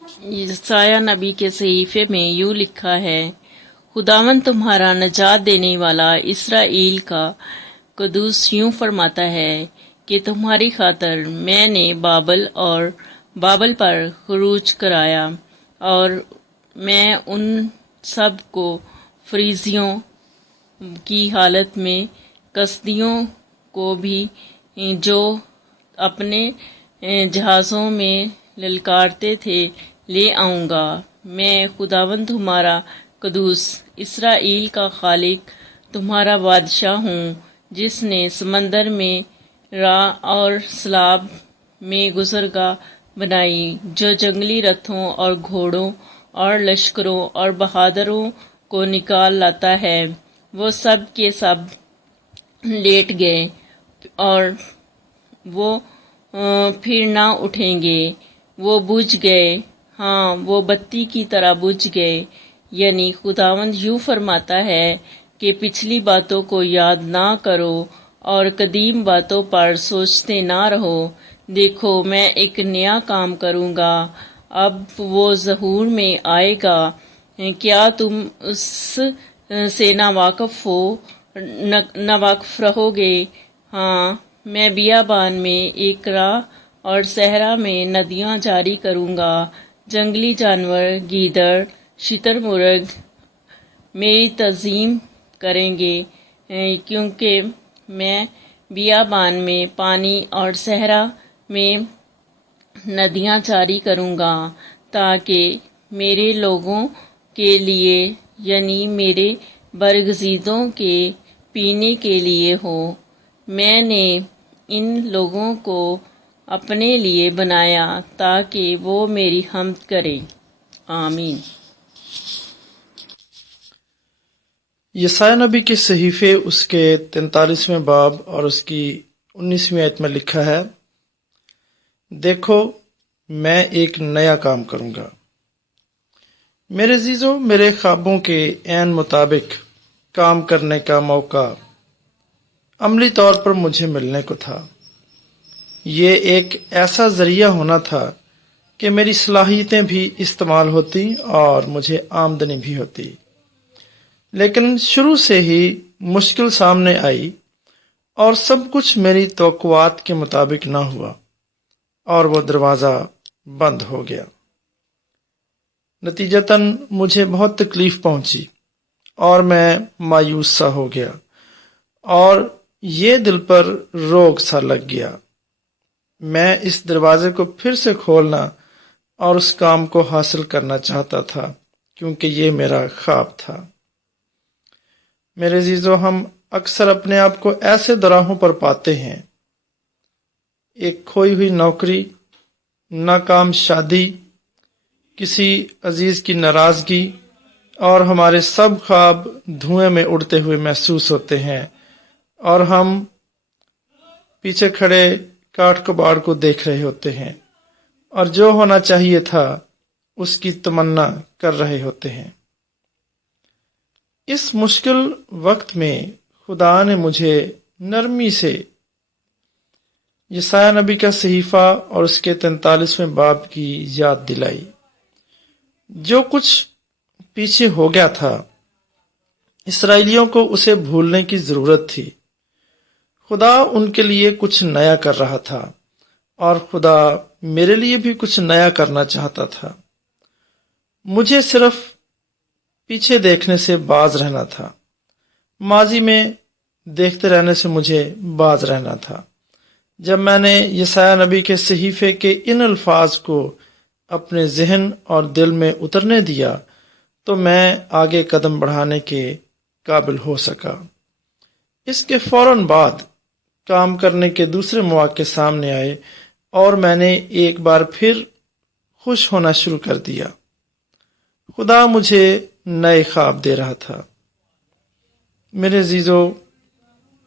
یسایہ نبی کے صحیفے میں یوں لکھا ہے، خداوند تمہارا نجات دینے والا اسرائیل کا قدوس یوں فرماتا ہے کہ تمہاری خاطر میں نے بابل پر خروج کرایا، اور میں ان سب کو فریزیوں کی حالت میں، کسدیوں کو بھی جو اپنے جہازوں میں للکارتے تھے، لے آؤں گا۔ میں خداوند تمہارا قدوس، اسرائیل کا خالق، تمہارا بادشاہ ہوں، جس نے سمندر میں راہ اور سیلاب میں گزرگاہ بنائی، جو جنگلی رتھوں اور گھوڑوں اور لشکروں اور بہادروں کو نکال لاتا ہے۔ وہ سب کے سب لیٹ گئے اور وہ پھر نہ اٹھیں گے، وہ بجھ گئے، ہاں وہ بتی کی طرح بجھ گئے۔ یعنی خداوند یوں فرماتا ہے کہ پچھلی باتوں کو یاد نہ کرو اور قدیم باتوں پر سوچتے نہ رہو۔ دیکھو میں ایک نیا کام کروں گا، اب وہ ظہور میں آئے گا، کیا تم اس سے ناواقف رہو گے؟ ہاں، میں بیابان میں ایک راہ اور صحرا میں ندیاں جاری کروں گا۔ جنگلی جانور، گیدڑ، شتر مرغ میری تعظیم کریں گے، کیونکہ میں بیابان میں پانی اور صحرا میں ندیاں جاری کروں گا، تاکہ میرے لوگوں کے لیے، یعنی میرے برگزیدوں کے پینے کے لیے ہو۔ میں نے ان لوگوں کو اپنے لیے بنایا تاکہ وہ میری حمد کریں۔ آمین۔ یسایہ نبی کے صحیفے اس کے 43ویں باب اور اس کی 19ویں آیت میں لکھا ہے، دیکھو میں ایک نیا کام کروں گا۔ میرے عزیزو، میرے خوابوں کے عین مطابق کام کرنے کا موقع عملی طور پر مجھے ملنے کو تھا۔ یہ ایک ایسا ذریعہ ہونا تھا کہ میری صلاحیتیں بھی استعمال ہوتی اور مجھے آمدنی بھی ہوتی، لیکن شروع سے ہی مشکل سامنے آئی اور سب کچھ میری توقعات کے مطابق نہ ہوا اور وہ دروازہ بند ہو گیا۔ نتیجتاً مجھے بہت تکلیف پہنچی اور میں مایوس سا ہو گیا اور یہ دل پر روگ سا لگ گیا۔ میں اس دروازے کو پھر سے کھولنا اور اس کام کو حاصل کرنا چاہتا تھا، کیونکہ یہ میرا خواب تھا۔ میرے عزیزو، ہم اکثر اپنے آپ کو ایسے دوراہوں پر پاتے ہیں، ایک کھوئی ہوئی نوکری، ناکام شادی، کسی عزیز کی ناراضگی، اور ہمارے سب خواب دھوئیں میں اڑتے ہوئے محسوس ہوتے ہیں، اور ہم پیچھے کھڑے کاٹ کباڑ کو دیکھ رہے ہوتے ہیں اور جو ہونا چاہیے تھا اس کی تمنا کر رہے ہوتے ہیں۔ اس مشکل وقت میں خدا نے مجھے نرمی سے یسایہ نبی کا صحیفہ اور اس کے 43ویں باب کی یاد دلائی۔ جو کچھ پیچھے ہو گیا تھا، اسرائیلیوں کو اسے بھولنے کی ضرورت تھی۔ خدا ان کے لیے کچھ نیا کر رہا تھا اور خدا میرے لیے بھی کچھ نیا کرنا چاہتا تھا۔ مجھے صرف پیچھے دیکھنے سے باز رہنا تھا، ماضی میں دیکھتے رہنے سے مجھے باز رہنا تھا۔ جب میں نے یسایہ نبی کے صحیفے کے ان الفاظ کو اپنے ذہن اور دل میں اترنے دیا تو میں آگے قدم بڑھانے کے قابل ہو سکا۔ اس کے فوراً بعد کام کرنے کے دوسرے مواقع سامنے آئے اور میں نے ایک بار پھر خوش ہونا شروع کر دیا۔ خدا مجھے نئے خواب دے رہا تھا۔ میرے عزیزو،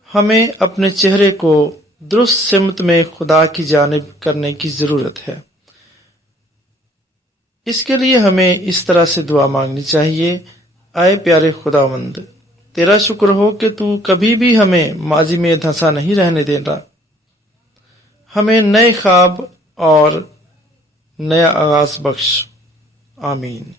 ہمیں اپنے چہرے کو درست سمت میں خدا کی جانب کرنے کی ضرورت ہے۔ اس کے لیے ہمیں اس طرح سے دعا مانگنی چاہیے، اے پیارے خداوند، تیرا شکر ہو کہ تو کبھی بھی ہمیں ماضی میں دھنسا نہیں رہنے دینا، ہمیں نئے خواب اور نیا آغاز بخش۔ آمین۔